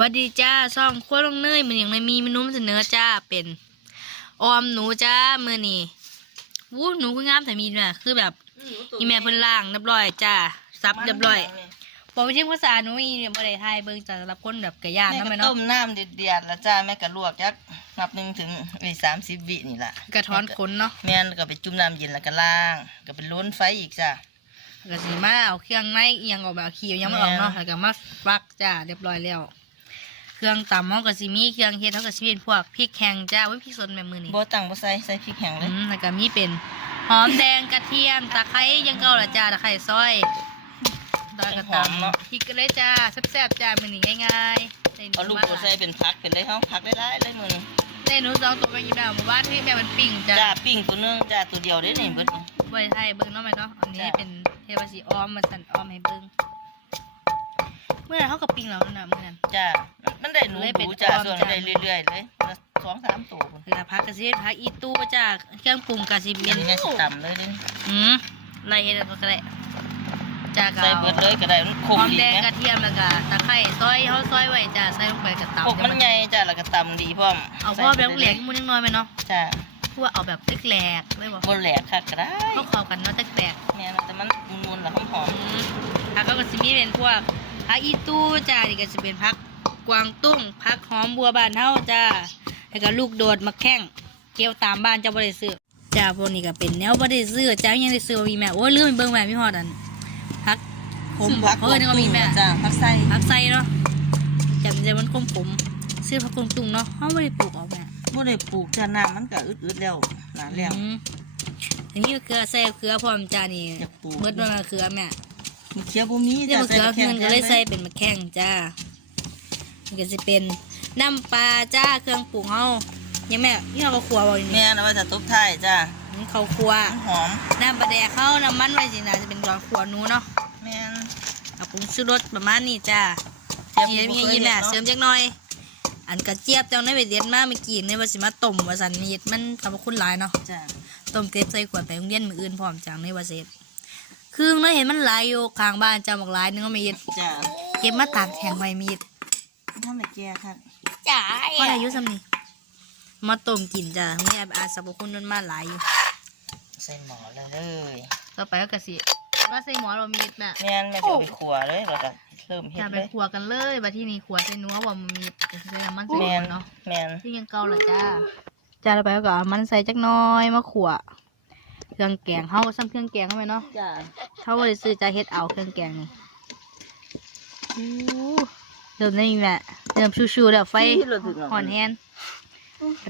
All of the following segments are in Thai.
วัสดีจ้าซ่องขั้วลงเนยมันยังไม่มีเมนูมาเสนอจ้าเป็นออมหนูจ้ามือนี่วู้หนูคืองามแต่มีน่ะคือแบบอีแม่เพิ่นล่างเรียบร้อยจ้าซับเรียบร้อยบอกไปชิมภาษาหนูอีเนี่ยบ่ได้ทายเบิ่งจ้าสำหรับคนแบบกระย่างแม่นำก็แม่เนาะต้มน้ำเดือดๆแล้วจ้าแม่ก็ลวกจักนับหนึ่งถึงไอ้สามสิบวินี่แหละกระท้อนขนเนาะแม่นแล้วก็ไปจุ่มน้ำเย็นแล้วก็ล้าง ก็ไปล้นไฟอีกจ้าก็สิมาเอาเครื่องในเอียงออกแบบเอาขี้ยังไม่ออกเนาะแม่แล้วก็มาฟักจ้าเรียบร้อยแล้ว เครื่องตำเฮาก็สิมีเครื่องเฮ็ดเฮาก็สิเป็นพวกพริกแห้งจ้าไว้พริกสดแม่มือนี่บ่ตั้งบ่ใส่ใส่พริกแห้งเลอืยมแล้วก็มีเป็นหอมแดงกระเทียมตะไคร้ยังเก่าละจ้าตะไคร้ซอยตากระตำพริกกันเลยจ้าแซ่บๆจ้ามือนี้ง่ายๆได้หนูเอาลูกมาโดดใส่เป็นผักเป็นเลยเฮาผักได้หลายเลยมื้อนี้ได้หนูสองตัวไปกินแล้วหมู่บ้านที่แม่มันปิ่งจ้า จ้าปิ้งตัวหนึงจ้าตัวเดียวเด้นี่เบิดนี่ ไว้ให้เบิ้งเนาะแม่เนาะ อันนี้จ้ะ เป็นเทวสีอ้อมมาสั่นอ้อมให้เบิ้งเมื่อนั้นเขากับปิ่งแล้วนะเมื่อนั้น จ้ามันได้หนูเลยเป็นดูจ้าออมส่วนจ้ะได้เรื่อยๆเลยละสองสามตัวพุ่นคือพักกระเทียมพักอีตู้จ้าเครื่องปรุงกระสิเมอันนนี้แม่สิตำเลยเด้นี่อืมไล่เฮ็ดแล้วก็ได้จ้าก็ใส่เอาเบิดเลยก็ได้มันหคอมมดีแดงแม่กระเทียมแล้วก็ตะไคร้ซอยเขาซอยไว้จ้าใส่ลงไปกับตำพวกมันใหญ่จ้าแล้วก็ตำดีพร้อมเอาพ่อแบบเหลียงมุนยังน้อยไหมเนาะจ้าพวกเอาแบบแหลกๆเลยบอกบนแหลกค่ะก็ได้เขาเข้ากันเนาะแตกแม่นแต่มันมุนๆแล้วหอๆมอืมแล้วก็จะมีเป็นพวก ผักอีตู้จ้านี่ก็จะเป็นผักกวางตุ้งผักหอมบัวบานเฮาจ้าแล้วก็ลูกโดดมะแข้งเกี่ยวตามบ้านเจ้าบ่ได้ซื้อจ้าพวกนี้ก็เป็นแนวบ่ได้ซื้อจ้ายังได้ซื้อบ่มีแม่โอ้ยลืมไปเบิ่งแม่พี่ฮอดอันผักผมซื้อบอกเพิ่นก็มีแม่จ้าผักไส้ผักไส้เนาะจำใจมันคมผมซื้อผักกวางตุ้งเนาะเฮาบ่ได้ปลูกเอาแม่บ่ได้ปลูกจ้าน้ำมันก็อึดๆแล้วนานแล้วอืมอันนี้เกลือใส่เกลือพร้อมจ้านี่อยากปลูกเบิดมาเกลือแม่ มะเขือบ่มีเดี๋ยวจ้ามะเขือเงินก็เลยใส่เป็นมะแข้งจ้ามันก็จะเป็นน้ำปลาจ้าเครื่องปรุงเฮายังแม่นี่เราก็ขัวบ่อยู่นี่แม่นเอาไว้ถ้าตบท้ายจ้านี่เขาขัวมันหอมน้ำปลาแดกเข้าน้ำมันไว้สินะจะเป็นตอนขัวหนูเนาะแม่นเอาปรุงชูรสประมาณนี้จ้าเทียมนี่บ่มีเคยยินแหละเห็นเสริมเนาะจักหน่อย อันกระเจี๊ยบเจ้าในไปเด็ดมาเมื่อกี้เนี่ยว่าสิมาต้มว่าสันมีดมันทำคุณหลายเนาะจ้าต้มเก็บใส่ขวดไปโรงเรียนมืออื่นพร้อมจังในว่าเสร็จ ครึ่งเนาะเห็นมันหลายอยู่ข้างบ้านเจ้าบอกหลายนึงก็มีดจ้าเก็บมาตากแข็งไว้มีดทำให้แก่ค่ะจ๋าพออายุสำนี้มาต้มกินจ้ะมีอาสรรพคุณมันมาหลายอยู่ ใส่หม้อเลยเลยต่อไปก็กะสิว่าใส่หมอเรามีดน่ะแม่นแม่จะเอาไปขัวเลยแล้วก็เริ่มเฮ็จะดไปเลยขัวกันเลยบัดที่นี่ขัวใส่นัวว่ามันมีจะใส่น้ำมันใส่แม่ก่นอนเนาะแม่นที่ยังเก่าละจ้า จ้าต่อไปก็เอามันใส่จักหน้อยมาขัวเค รื่องแกงเฮาซ้ำเครื่องแกงเข้าไปเนาะจ้าเฮาบ่ได้ซื้อจ้าเฮ็ดเอาเครื่องแกงนี่อู้เริ่มได้แม่เริ่มชูๆแล้วไฟที่เราถึงห่อนแฮน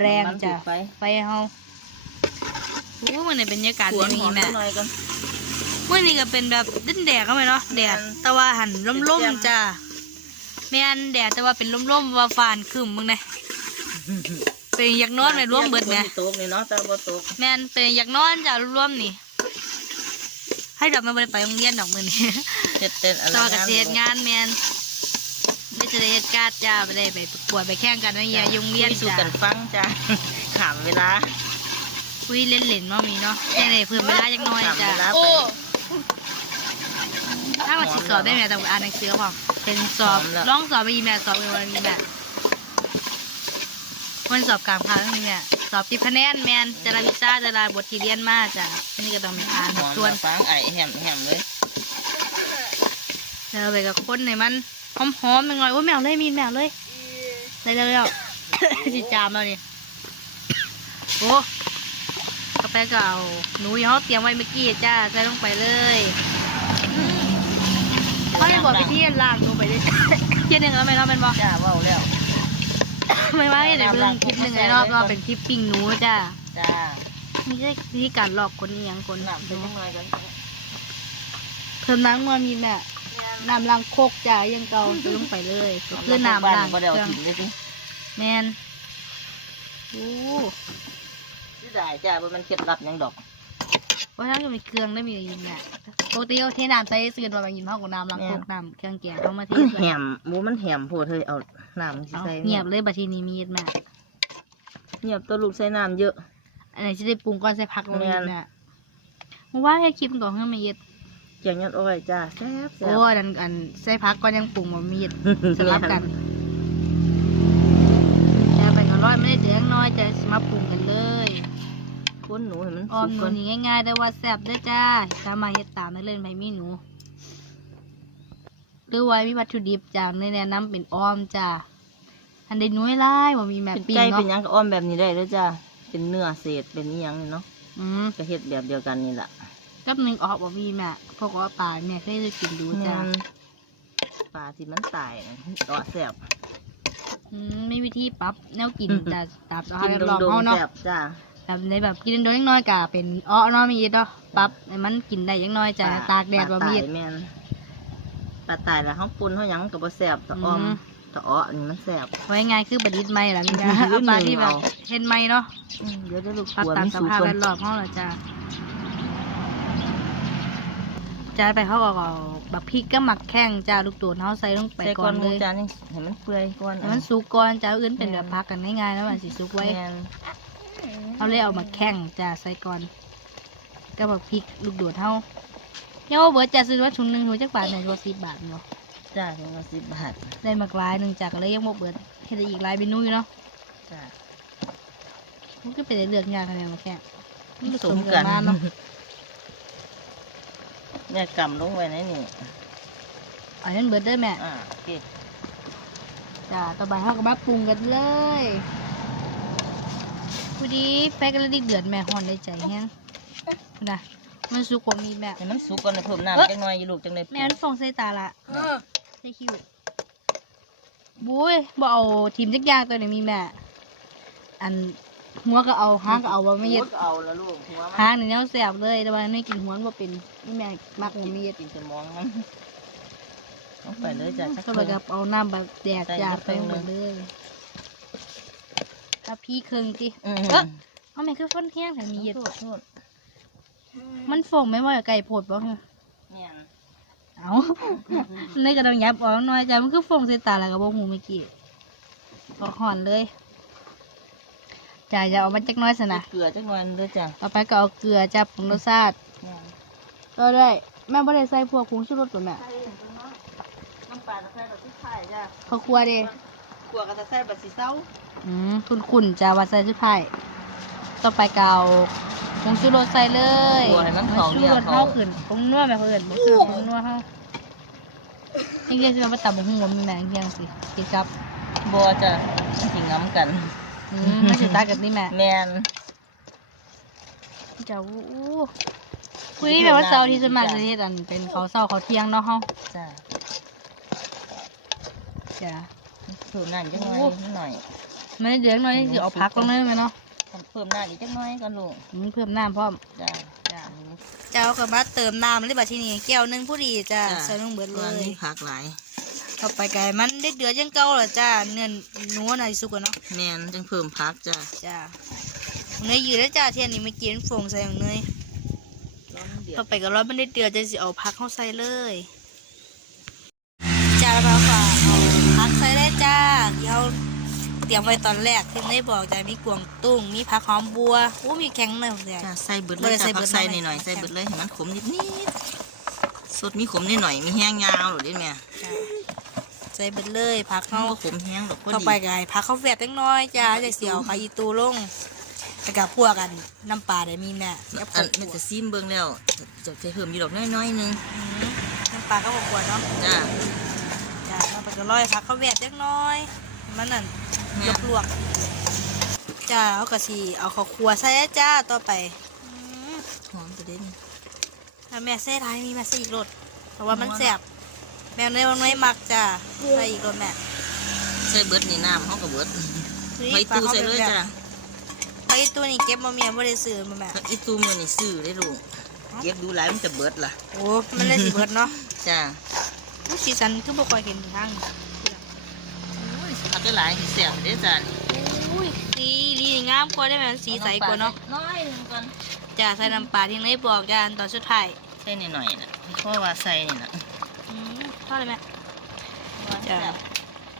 แรงจ้ะไปไฟเฮาอู้มันนี่เป็นบรรยากาศขัวดีหอมแม่หน่อยก่อนมื่อนี้ก็เป็นแบบดิ้นแดดเข้าไปเนาะแดดแต่ว่าหันล่มๆจ้าแม่นแดดแต่ว่าเป็นล่มๆว่าฟานครึมมึง ไงเป็นอยากนอนในร่วมเบิดแหม่โต๊ะนี่เนาะแต่บ่โต๊ะแม่นเป็นอยากนอนจ้าร่วมนี่ ให้ดอกมันบ่ไปโรงเรียนดอกมือนี่เฮ็ดเต้นอะไรต่อกับเฮ็ดงานแม่นไม่จะได้เฮ็ดการ์ดจ้าไปได้ไปประกวดไปแข่งกันนะเฮียโรงเรียนคุสู่จ้ากันฟังจ้าขามเวลาคุยเล่นๆว่ามีเนาะแค่ได้เพิ่มเวลาจักหน่อยขามจ้าเวลาไปถ้าเราสิสอบได้แม่ต้องอ่านหนังสือเปล่าเป็นสอบพร้อมแล้วร้องสอบไปอีแม่สอบไปวันนี้แม่ มันสอบกลางภาคนี่แม่สอบติดคะแนนแมนแต่ละวิชาแต่ละบทที่เรียนมาจ้ะอันนี้ก็ต้องไปอ่านหทอบมทวนฟังไอแหมแหมเลยแล้วไปกับคนในมันหอมๆหน่อยๆโอ้ยแมวเลยมีแมวเลยได้แล้วแล้วจิจามแล้วนี่โอ้กาแฟก็เอาหนูที่เขาเตรียมไว้เมื่อกี้จ้าใส่ลงไปเลยเขาเลยบอกไปที่ล่างหนูไปเลยเที่ยหนึ่งแล้วไหมเนาะแมันบอกจ้าเว้าแล้ว ไม่ว่าเดี๋ยวเรื่องคลิปหนึ่งไอ้รอบก็เป็นคลิปปิ้งหนูจ้าจ้านี่ใช่วิธีการหลอกคนนี้ยังคนน้ำเป็นจังหน่อยกันเพิ่มน้ำมันมีแม่น้ำล้างโคกจ้ายังเก่าใส่ลงไปเลยก็คือน้ำล้างบ่เคได้เอารื่องถิ่นเลยสิแมนโอ้สิได้จ้าบ่มันเคล็ดลับหยังดอกว่าถ้าจะมีเครื่องได้มีอะไรยินเนี่ยปกติเขาเทน้ำใส่ซื้อมาบางยินเท่ากับน้ำล้างโคกน้ำเครื่องแกงเขามาเทมันใส่แหมหมูมันแหมโพดเฮ้ยเอา น้ำสิเอาใส่เงียบเลยบัดทีนี้มีดแม่เงียบตัวลูกใส่น้ำเยอะ อันไหนจะได้ปรุงก่อนใส่ผักลงไปแม่น แม่เมื่อว่าแค่คลิปก่อนให้มาเย็ดแกงยัดอ้อยจ้าแซ่บแซ่โอ้บยอันอันใส่พักก็ยังปรุงมามีด สลับกันร้อยไม่ได้เดือดน้อยจะมาปรุงกันเลย คนหนูให้มันออสุมกหนูก่อนนี่ง่ายๆได้ว่าแซ่บเด้อจ้าสามารถเฮ็ดตามได้เลยไม่มีหนู หรือว่ามีวัตถุดิบจากในแนะนำเป็นออมจ้าอันใดน้อยหลายบ่มีแม่เป็นปิ้งไก่เป็นหเนาะยังก็อ้อมแบบนี้ได้เลยจ้าเป็นเนื้อเศษเป็นอีหยังนี่เนาะอืมก็เฮ็ดแบบเดียวกันนี่แหละกับหนึ่งออกบ่มีแม่พวกว่าปลาแม่เคยได้กินดูจ้าแม่นปลาที่มันตายน่ะต่อแซ่บอืมมีวิธีปรับแนวกินอืมจ้าตามสภากิพนแวดดล้อมงเฮาๆเนาะแซ่บจ้า แบบในแบบกินโดนน้อยๆกะเป็นอ้อเนาะมีเนาะปรับให้มันกินได้ยังน้อยจ้าตากแดดปลบ่ตามียแม่น ปลาตายแล้วเฮาปุ่นเฮาหยังก็บ่แซ่บตะอ้อมอืม ตะอ้อนี่มันแซ่บไว้ง่ายคือประดิษฐ์ใหม่ล่ะมีนะอืมเอาปลาที่แบบเอาเห็นใหม่เนาะอืมเดี๋ยวได้ลูกปรับหัวตามไม่สสุกภาพก่อแวนดล้อมเฮาล่ะจ้าจ้าไปเขาก็เอาบักพริกก็หมักแข้งจ้าลูกโดดเฮาใส่ลงไปใส่ก่ก่ออนนหเลมูยจานนี่ให้มันเปื่อยก่อนให้มันสุกก่อนจ้าอื่นเป็นแบบพักกันง่ายๆแล้วมันสิสุกไว้แม่นเขาเลยเอามาแข้งจ้าใส่ก่อนก็บักพริกลูกโดดเฮา เยาเบิร์ดจะซื้อว่าชุนหนึ่งหัวจักบาทเนี่ยว่าสิบบาทเนาะจ้าถึงละสิบบาทได้มากหลายหนึ่งจากก็เลยยังบ่เบิดเฮ็ดได้อีกหลายเมนูอยู่เนาะจ้ามันก็เป็นได้เลือกยากคะแนนมาแค่ผสมกันมาเนาะแม่กำลงไว้ในนี่อันนั้นเบิดได้อแม่อ่าโอเคจ้าต่อไปเฮาก็มาปรุงกันเลยพอดีไฟกระดิกเดือดแม่ฮ้อนได้ใจแฮงนะ มันสุกกว่ามีแม่ให้มันสุกก่อนนะเพิ่มเอ้ยน้ำจังหน่อยอยู่ลูกจังเลยแม่มันฟองใส่ตาละใส่คิวบุ้ยบ่เอาทีมจักอย่างตัวนี้มีแม่อันหัวก็เอาหางก็เอาบ่ไม่เย็ดหัวก็เอาละลูกหัวมันหางนี่แนวแสบเลยแต่ว่าไม่กินหัวมันบ่เป็นนี่แม่มักมันไม่เย็ดกินสมองมันลงไปเลยจ้ะชักก็เพิ่เลยมกับเอาน้ำแบบแดกใส่จาดนิดไปนึงหมดเลยถ้าพี่เครื่องติอืมเอ้อเอาแม่คือฟันเที่ยงแต่มีเย็ดโทษโทษ มันฟงไหม่ว่าไก่โพดบ่ฮะเนี่ย เอาในกระดองยับออกหน่อยจ้ะมันคือฟงใส่ตาแล้วก็บ่หูเมื่อกี้ออกห่อนเลยจ้ะอย่าเอามาจักหน้อยสนะเกลือจังหน่อยเลยจ้ะต่อไปก็เอาเกลือจับผงรสชาติเนี่ยก็ได้แม่บ่ได้ใส่พวกผงชูรสตัวแม่น้ำปลาตะไคร้แบบที่ไข่จ้ะข้าวคั่วเด้ขัวกับตะไคร้แบบสีเศร้าอืมคุณคุณจะว่าใส่ชุดไผ่ต่อไปเกเอา ผงชูรสใส่เลยขัวให้มันหอมชูเรียรกสเขาเฮาขึ้นผงนัวแม่เพิ่นบ่คือผงนัวเฮาจริงๆสิมันมาตำบักหุ่งบ่มีแม่เพียงสิกินกับบัวจ้ะมันสิง้ำกันอืมมันสิตายกับนี่แม่แมนเจ้าอู้คุยแบบว่าเช้าที่สวนมัครจะเฮ็ดอันเป็นข้าวเช้าข้าวเที่ยงเนาะเฮาจ้ะจ้ะเพิ่มน้ำจังหน่อยโอ้นิดหน่อยมันได้เดือดหน่อยสิเอาผักลงเลยแม่เนาะ เพิ่มน้ำอีกจังหน่อยกันลูกอืมเพิ่มน้ำพร้อมจ้ะจ้ะเจ้าก็มาเติมน้ำเลยบัดทีนี้แก้วหนึงผู้ดีจ้ะใส่ลงเบิดเลวันยนี้ผักหลายเข้าไปไก่มันได้เดือดยังเก่าเหรอจ้าเนื้อหนัวหน่อยสุกอะเนาะแมนจังเพิ่มผักจ้ะจ้าเนยยืดแล้วจ้าเทียนนี้ไม่กินฟงใส่ของเนยร้อนเดือเข้าดไปก็ร้อนมันได้เดือดจะสิเอาพักเข้าใส่เลยจ้าแล้วเราก็เอาพักใส่ได้จ้าที่เรา เตรียมไว้ตอนแรกที่ได้บอกจ้ามีกวางตุ้งมีผักหอมบัวอู้มีแข็งเลยผมเนี่ยจ้ะใส่เบิดบ่เลยได้ใส่จ้ะเบิผัดกใส่เนาะหน่อยๆใส่ใส่เบิดเลยให้มันขมนิดนิดสดมีขมนิดหน่อยมีแห้งยาวหรือดิแม่จ้าใส่เบิดเลยผักเขาเข้าขมแห้งหรอกพอต่อดีไปก็ให้ผักเข้าแฟดเล็กน้อยจ้าจะเสียวขาอีตูลงแล้วก็พวกกันน้ำปลาได้มีแม่กับอันข้าวมันคั่วจะซีมเบิ่งแล้วจะจะเพิ่มอยู่ดอกน้อยๆนึงอืมน้ำปลาก็บกวนเนาะจ้ะจ้าน้ำปลาก็ร้อยผักข้าวเวียดเล็กน้อยมันนั่น ยกลวกจ้าเอากระสีเอาข้าวคั่วใส่แล้วจ้าต่อไปอืมหอมประเด็นถ้าแม่ใส่ท้ายมีแม่ใส่อีกรสเพราะว่ามันแซ่บแมวเนื้อน้อยมักจ้าใส่อีกรสแม่ใส่เบิดนี่น้ำเขาก็เบิดทีนี้ไว้ปลาตู้ข้าวใส่เลยเวียดจ้ะไว้ตู้นี่เก็บมาเมียบ่ได้ซื้อมาแม่ถ้าอีตู้มือนี่ซื้อได้ลูกเก็บดูหลายมันจะเบิดล่ะโอ้มันเลยสิเบิดเนาะจ้ะอู้สีสันคือบ่ค่อยเห็นทางผั ก็หลายแซ่บเด้จ้ะนี่อุ้ยสีดีงามกว่าได้ไหมสีใสกว่าเนาะน้อยหนึงก่อนจ้าใส่น้ำปลาที่ได้บอกจานตอนสุดท้ายใส่หน่อยนะเพราะว่าใส่นี่นะอืมเท่าไหรแม่จ้ะ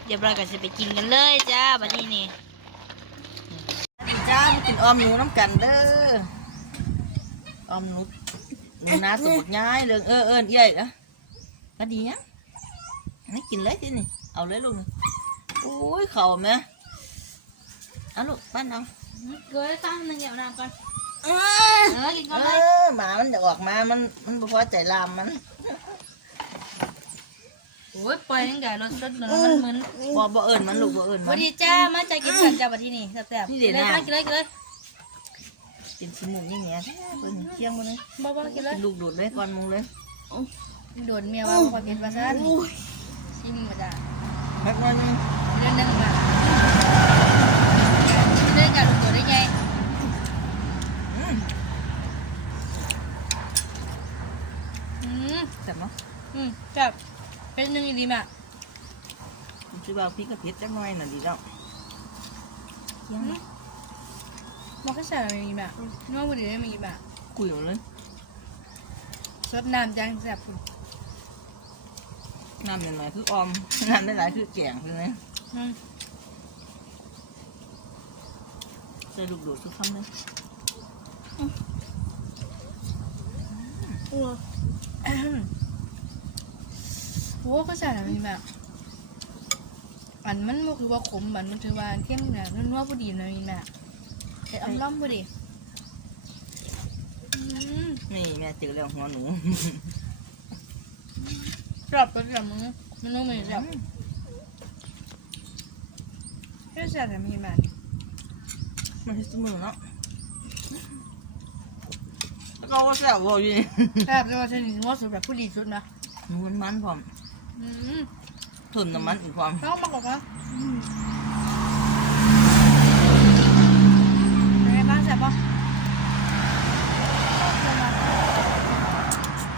เดี๋ยวเราก็จะไปกินกันเลยจ้าบัดนี้นี่จ้ากินออมหนูน้ำกันเด้อออมหนูหนูนาสมุดย้ายเลยเออเอินเอี้ยนะก็ดีนะนี่กินเลยที่นี่เอาเลยลูก โอ้ยเข่าไหมเอาลูกปั้นเอาเกลือตั้งหนึ่งเดี๋ยวน้ำก่อนเอเออกินก่อนเลยอหมามันจะออกมา มันมันบ่พอใจลามมันโอ้ยปล่อยตั้งแต่รสชดเหมือนมันเหมือนบ่บ่เอิญมันลูกบ่เอิญสมัวันสดีจ้ามาจากกินกันจ้าบัดที่นี่แซ่บๆนี่กิเดี๋นยวเลยนะค่ะกินเลยกินเลยกินสมุนอย่างเงี้ยเพิ่นเที่ยงบ่เลยบ่บ่กินเลยกินลูกดูดเลยก่อนมึงเลยโดนเมียว่าบ่ค่อยเผ็ดว่าซั่นชิมมาจ้าแป๊บนึงเรื่อ งนึงมาเรื่องการตัวได้ไงอืมอืมแซ่บเนาะอืมกับเป็นหนึ่งอีดีมากผมสิว่าพริกกับเผ็ดจักหน่อยน่ะดีแล้วอืมมันก็ใส่อะไรมีมากน้องบุรีไม่มีมากกุยเอาเลยซดน้ำจังแซ่บคุณน้ำหน่อยๆคือออม น้ำหลายๆคือแกงคือไงอืม ใส่ลูกดูดคือคำนึงโอ้ก็ใส่อะไรมีมากอันมันก็คือว่าขมอันมันคือว่าเข้มเนี่ยนัวพอดีนะมีมากแต่อำล้ำพอดีอืมนี่แม่เจอแล้วหัวหนูกรอบก็กรอบมึงมันนุ่มเลยแบบ แค่ใส่อะไรมีมากมันที่สมือเนาะแล้วก็ว่าแซ่บบ่อยู่นี่แซ่บเลยว่าชนิดว่าสุดแบบผู้ดีสุดนะหนูมันมันพร้อมอืมทนน้ำมันอีกความแล้วมากกว่าเป็นไงบ้างแซ่บปะ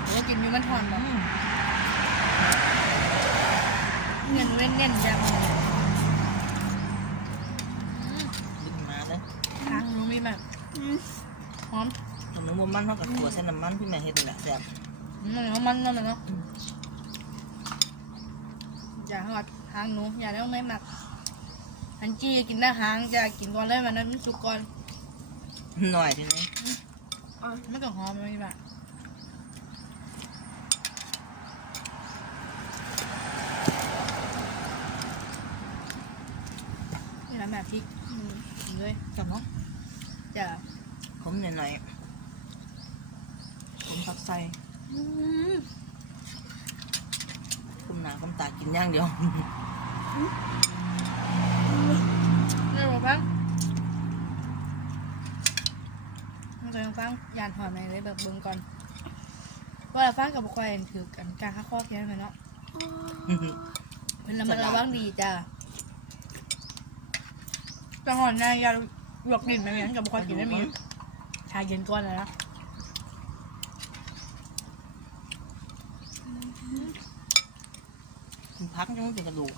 โอ้กินมีมันหอนปะเงินเว้นเน้นจังเลยอืม ดึงมาเลย ทางหนูมีแบบหอม ขน มบ่มันเท่ากับตัวเส้นน้ำมันที่แม่เฮ็ดนี่แหละแซ่บอืมันเอามันนั่นแหละเนาะอย่าหอดหางหนูอย่าได้ไม่หมักอันจี้กินได้หางจะกินก่อนเลยมันนั้นมันสุกก่อนหน่อยทีนี้ไม่ต้องหอมไม่แบบนี่แหละแม่พริกอืมกินเลย จับเนาะ จะ ขมหน่อยๆขมผักใส่ อืม ขมหนาขมตากินอย่าง เดียวเรียกว่าฟังมันจะฟังยานหอมในเลยแบบเบิ่งก่อนว่าฟังกับบุคคลเห็นถือกันการค่าข้อแค่ไหนเนาะเป็นระมัดระวังดีจ้าจังหวะนี้ยาหลวกดินไม่มีกับบุคคลกินไม่มีชาเย็นก้อนเลยนะ พักยังเป็นกระดูก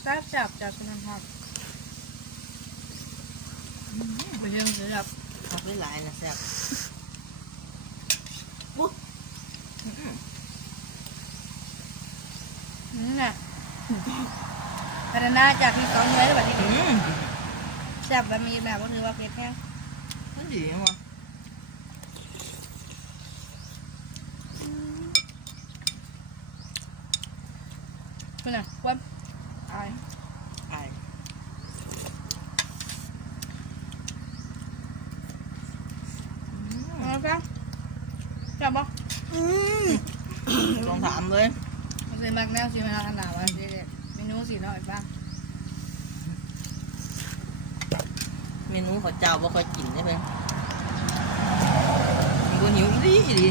แซ่บจับจากสนันทอดไปเรื่องซื้อแบบพักหลายๆนะแซ่บนี่น่ะพัฒนาจากที่สองเลยแบบนี้อืมแซ่บแบบมีแบบว่าถือว่าเผ็ดแห้งมันดีจังวะ คุณน่ะควนอายอายเอาฟังจับบ่ลองถามเลยมันเป็นมากแนวสีมันขนาดว่าเด็ดเมนูสีหน่อยบ้างเมนูข้าวเจ้าบ่ค่อยกินได้ไหมมันก็หิวอีดีอีดี